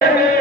ਬਹੁਤ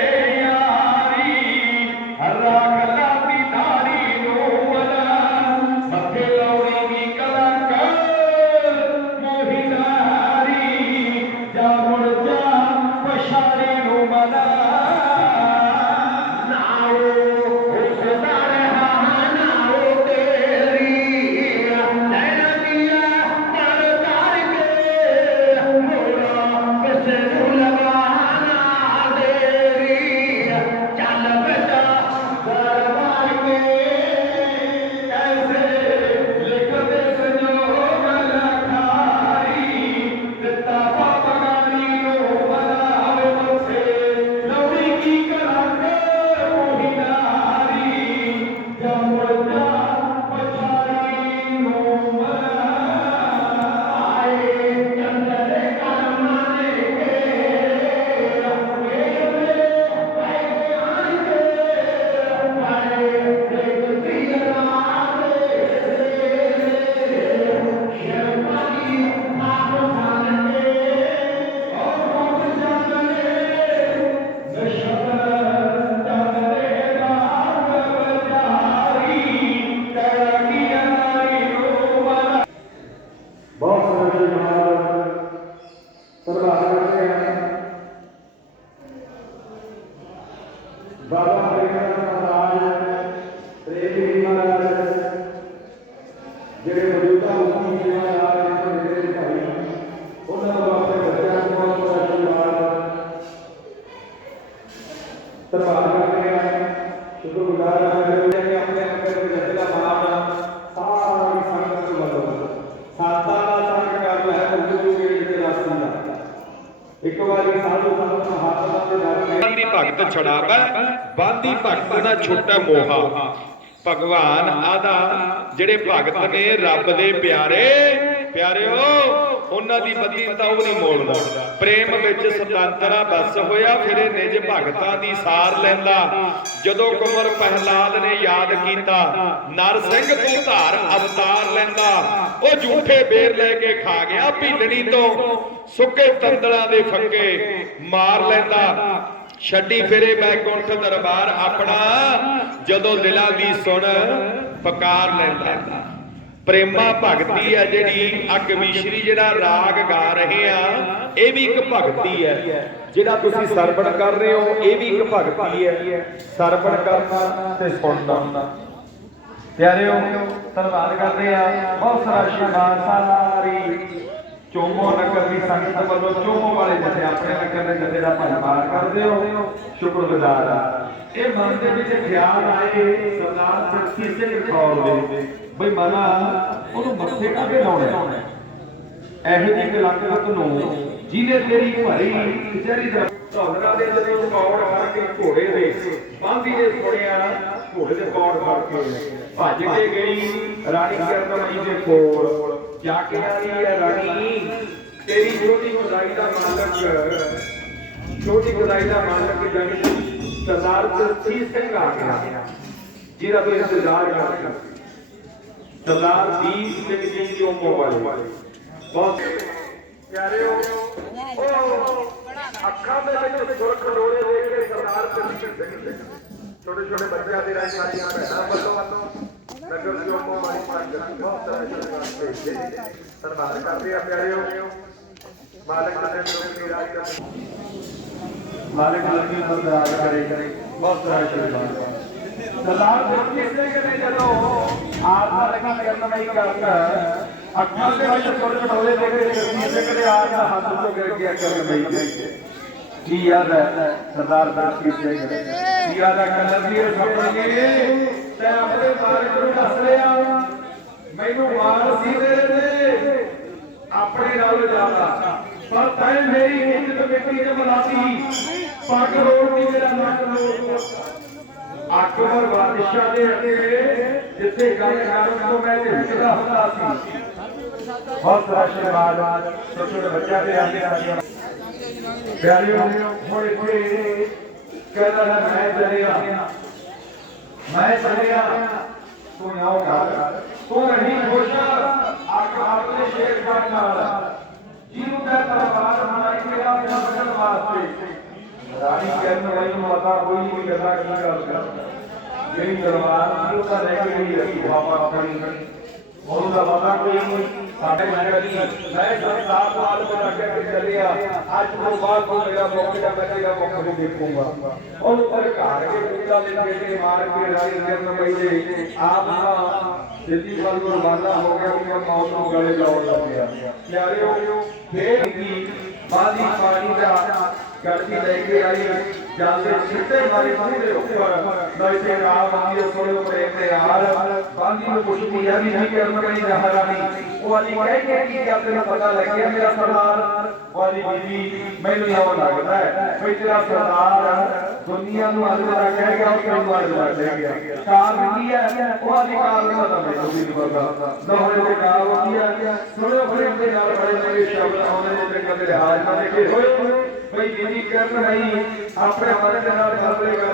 بابا ہریانہ مہاراج ਇੱਕ ਵਾਰੀ ਸਾਧੂ ਸੰਤ ਮਹਾਤਮਾ ਦੇ ਭਗਤ ਛੜਾਵੈ ਬੰਦੀ ਭਗਤ ਦਾ ਛੋਟਾ ਮੋਹਾ। ਭਗਵਾਨ ਆਦਾ ਜਿਹੜੇ ਭਗਤ ਨੇ ਰੱਬ ਦੇ ਪਿਆਰੇ ਪਿਆਰਿਓ, ਉਹਨਾਂ ਦੀ ਬੱਦੀ ਤਾਂ ਨਹੀਂ ਮੋੜਦਾ। ਪ੍ਰੇਮ ਵਿੱਚ ਸੁਤੰਤਰਾ ਬਸ ਹੋਇਆ, ਫਿਰ ਨਿਜ ਭਗਤਾਂ ਦੀ ਸਾਰ ਲੈਂਦਾ। ਜਦੋਂ ਕੁਮਰ ਪਹਿਲਾਦ ਨੇ ਯਾਦ ਕੀਤਾ, ਨਰ ਸਿੰਘ ਤੋਂ ਧਾਰ ਅਵਤਾਰ ਲੈਂਦਾ। ਉਹ ਝੂਠੇ ਬੇਰ ਲੈ ਕੇ ਖਾ ਗਿਆ ਭੀਲਣੀ ਤੋਂ। ਸੁੱਕੇ ਤੰਦਲਾਂ ਦੇ ਫੱਕੇ ਮਾਰ ਲੈਂਦਾ। ਛੱਡੀ ਫਿਰੇ ਬੈਕੁੰਠ ਦਰਬਾਰ ਆਪਣਾ, ਜਦੋਂ ਦਿਲਾਂ ਦੀ ਸੁਣ ਪਕਾਰ ਲੈਂਦਾ। ਪ੍ਰੇਮਾ ਭਗਤੀ ਹੈ ਜਿਹੜੀ ਅੱਗ ਮਿਸ਼ਰੀ ਜਿਹੜਾ ਰਾਗ ਗਾ ਰਹੇ ਆ ਇਹ ਵੀ ਇੱਕ ਭਗਤੀ ਹੈ ਜਿਹੜਾ ਤੁਸੀਂ ਸਰਵਣ ਕਰ ਰਹੇ ਹੋ ਇਹ ਵੀ ਇੱਕ ਭਗਤੀ ਹੈ ਸਰਵਣ ਕਰਨਾ ਤੇ ਸੁਣਨਾ। ਪਿਆਰਿਓ ਧੰਨਵਾਦ ਕਰਦੇ ਆ। ਬਹੁਤ ਸਾਰਾ ਆਸ਼ੀਰਵਾਦ ਸਾਰੀ ਚੋਮੋ ਨਗਰ ਦੀ ਸੰਗਤ ਵੱਲੋਂ ਚੋਮੋ ਵਾਲੇ ਜਥੇ ਆਪਣੇ ਨਗਰ ਦੇ ਜਥੇ ਦਾ ਧੰਨਵਾਦ ਕਰਦੇ ਹੋ। ਸ਼ੁਕਰਗੁਜ਼ਾਰ ਆ। ਇਹ ਮਨ ਦੇ ਵਿੱਚ ਖਿਆਲ ਆਏ ਸਰਦਾਰ ਜਗਸੀਰ ਸਿੰਘ ਕੌਰ ਦੇ। ਬਈ ਮਨਾ, ਉਹਨੂੰ ਮੱਥੇ ਕਾਹਦੇ ਲਾਉਣਾ ਇਹੋ ਜਿਹੀ ਕਲਾਕਰਤ ਨੂੰ ਜਿਹਨੇ ਤੇਰੀ ਭਰੀ ਕਚਹਿਰੀ ਦਾ ਧੌਲਰਾ ਦੇ ਜਦੋਂ ਕੌੜ ਫੜ ਕੇ ਘੋੜੇ ਦੇ, ਬਾਂਦੀ ਨੇ ਫੜਿਆ ਘੋੜੇ ਦੇ ਕੌੜ ਫੜ ਕੇ ਭੱਜ ਕੇ ਗਈ ਰਾਣੀ ਕਰਨਮਈ ਦੇ ਕੋਲ, ਜਾ ਕੇ ਆਈ ਹੈ ਛੋਟੀ ਖੁਦਾਈ ਦਾ ਮਾਲਕ ਛੋਟੀ ਖੁਦਾਈ ਦਾ ਮਾਲਕ ਜਾਨੀ ਸਰਦਾਰ ਜਗਸੀਰ ਸਿੰਘ ਆ ਗਿਆ ਜਿਹਦਾ ਕੋਈ ਇੰਤਜ਼ਾਰ ਕਰਦਾ ਸਰਦਾਰ ਦੀਪ ਸਿੰਘ ਜੀ ਦੀ ਉਮਰ ਵਾਲੇ ਬਹੁਤ ਪਿਆਰਿਓ ਉਹ ਅੱਖਾਂ ਦੇ ਵਿੱਚ ਸੁਰਖ ਡੋਲੇ ਦੇਖ ਕੇ ਸਰਦਾਰ ਸਿੰਘ ਸਿੰਘ ਛੋਟੇ ਛੋਟੇ ਬੱਚਿਆਂ ਦੇ ਰਾਜ ਸਾਡੀਆਂ ਭੈਣਾਂ ਵੱਲੋਂ ਨਗਰ ਚੋਮੋ ਵਾਲੀ ਸੰਗਤ ਬਹੁਤ ਤਰ੍ਹਾਂ ਦੇ ਭੇਜਦੇ ਧੰਨਵਾਦ ਕਰਦੇ ਆ ਪਿਆਰਿਓ ਮਾਲਕ ਦੇ ਨੂੰ ਵੀ ਰਾਜ ਕਰ ਮਾਲਕ ਲੱਗੀ ਸਰਦਾਰ ਕਰੇ ਕਰੇ ਬਹੁਤ ਤਰ੍ਹਾਂ ਸ਼ੁਕਰਾਨਾ ਸਰਦਾਰ ਜਗਜੀਤ ਸਿੰਘ ਨੇ ਜਦੋਂ ਆਪ ਦਾ ਲਗਾ ਕਰਨਮਈ ਕਰਤਾ ਅੱਖਾਂ ਦੇ ਵਿੱਚ ਸੁਰ ਕਟੋਲੇ ਦੇ ਕੇ ਜਗਜੀਤ ਸਿੰਘ ਦੇ ਆਪ ਦਾ ਹੱਥ ਤੋਂ ਗਿਰ ਗਿਆ ਕਰਨਮਈ ਦੇ ਕੀ ਯਾਦ ਹੈ ਸਰਦਾਰ ਜਗਜੀਤ ਸਿੰਘ ਕੀ ਯਾਦ ਹੈ ਕਲਮੀਰ ਛਪਣਗੇ ਤੇ ਆਪਣੇ ਮਾਲਕ ਨੂੰ ਦੱਸ ਰਿਹਾ ਮੈਨੂੰ ਮਾਰ ਸੀ ਦੇ ਦੇ ਆਪਣੇ ਨਾਲ ਜ਼ਿਆਦਾ ਪਰ ਤੈਂ ਮੇਰੀ ਇੱਜ਼ਤ ਮਿੱਟੀ ਤੇ ਮਲਾਤੀ ਪੱਗ ਰੋੜਦੀ ਮੇਰਾ ਨੱਕ ਰੋੜ ਅਕਬਰ ਬਾਦਸ਼ਾਹ ਦੇ ਅੱਗੇ ਜਿੱਥੇ ਗੱਲ ਕਰਨ ਤੋਂ ਮੈਂ ਝਿਜਕਦਾ ਹੁੰਦਾ ਸੀ। ਬਹੁਤ ਸਾਰਾ ਆਸ਼ੀਰਵਾਦ ਛੋਟੇ ਛੋਟੇ ਬੱਚਿਆਂ ਦੇ ਆਗੇ ਆ ਪਿਆਰਿਓ ਹੁਣ ਇੱਥੇ ਕਹਿੰਦਾ ਹੈ ਮੈਂ ਚੱਲਿਆ। ਮੈਂ ਚੱਲਿਆ। ਤੂੰ ਆਓ ਕਰ ਤੂੰ ਨਹੀਂ ਖੁਸ਼। ਅੱਖ ਆਪਣੇ ਸ਼ੇਖ ਬਣ ਨਾਲ। ਜਿਹਨੂੰ ਮੈਂ ਤਲਵਾਰ ਬਣਾਈ ਮੇਰਾ ਬਿਨਾ ਬਚਣ ਵਾਸਤੇ। ਰਾਣੀ ਕਰਨ ਵਾਲੀ ਨੂੰ ਪਤਾ ਕੋਈ ਨਹੀਂ ਗੱਲਾਂ ਕੀ ਕਰਦਾ। ਜਿਹੜੀ ਦਰਬਾਰ ਸੀ ਉਹ ਤਾਂ ਲੈ ਕੇ ਗਈ ਰੱਖੀ ਬਾਬਾ ਆਪਣੀ ਉਹਨੂੰ ਦਾ ਪਤਾ ਕੋਈ ਨਹੀਂ। ਸਾਡੇ ਨਗਰ ਦੀ ਮੈਂ ਸੰਸਾਰ ਸਾਲ ਤੋਂ ਲੱਗ ਕੇ ਚੱਲਿਆ ਅੱਜ ਤੋਂ ਬਾਅਦ ਤੋਂ ਮੇਰਾ ਮੌਕੇ ਦਾ ਮੈਂ ਤੇਰਾ ਮੌਕਾ ਨਹੀਂ ਦੇਖੂੰਗਾ। ਉਹਨੂੰ ਪਰ ਘਰ ਕੇ ਕੁੱਤਾ ਲੈ ਕੇ ਤੇ ਮਾਰ ਕੇ ਰਾਣੀ ਕਰਨ ਪਈ ਦੇ ਆਪ ਦਾ ਦਿੱਲੀ ਵੱਲ ਨੂੰ ਰਵਾਨਾ ਹੋ ਗਿਆ ਕਿ ਮੌਤ ਨੂੰ ਗਲੇ ਲਾਉਣ ਲੱਗ ਗਿਆ ਪਿਆਰਿਓ ਫੇਰ ਕੀ ਬਾਦੀ ਪਾਣੀ ਦਾ ਗੜਤੀ ਲੈ ਕੇ ਆਈ। ਜਾਂਦੇ ਸਿੱਧੇ ਮਾਰੇ ਮੂੰਹ ਦੇ ਉੱਪਰ ਨਹੀਂ ਤੇ ਰਾਮ ਆਂਦੀ ਉੱਪਰ ਉੱਪਰ ਤੇ ਯਾਰ ਬਾਂਦੀ ਨੂੰ ਪੁੱਛਦੀ ਆ ਵੀ ਨਹੀਂ ਕਰਨ ਕਰੀ ਜਹਰਾਨੀ ਉਹ ਵਾਲੀ ਕਹਿ ਕੇ ਕੀ ਜਦ ਤੈਨੂੰ ਪਤਾ ਲੱਗਿਆ ਮੇਰਾ ਸਰਦਾਰ। ਵਾਲੀ ਬੀਬੀ ਮੈਨੂੰ ਇਹ ਲੱਗਦਾ ਹੈ ਵੀ ਤੇਰਾ ਸਰਦਾਰ ਦੁਨੀਆ ਨੂੰ ਅਲਵਿਦਾ ਕਹਿ ਗਿਆ ਉਹ ਤੈਨੂੰ ਅਲਵਿਦਾ ਕਹਿ ਗਿਆ। ਕਾਰਨ ਕੀ ਹੈ? ਉਹ ਵਾਲੀ ਕਾਰਨ ਦਾ ਤਾਂ ਮੈਨੂੰ ਵੀ ਨਹੀਂ ਪਤਾ ਦੋਹਰੇ ਦੇ ਕਾਰਨ ਕੀ ਹੈ? ਸੁਣੋ ਫਿਰ ਦੇ ਨਾਲ ਬੜੇ ਬੜੇ ਸ਼ਬਦ ਆਉਂਦੇ ਨੇ ਤੇ ਕਦੇ ਹਾਜ਼ਰ ਦੇਖੇ। ਹੋਏ ਬਈ ਜਿਹਦੀ ਕਰਨ ਨਹੀਂ ਆਪਣੇ ਮਨ ਦੇ ਨਾਲ ਗੱਲ ਕਰੇਗਾ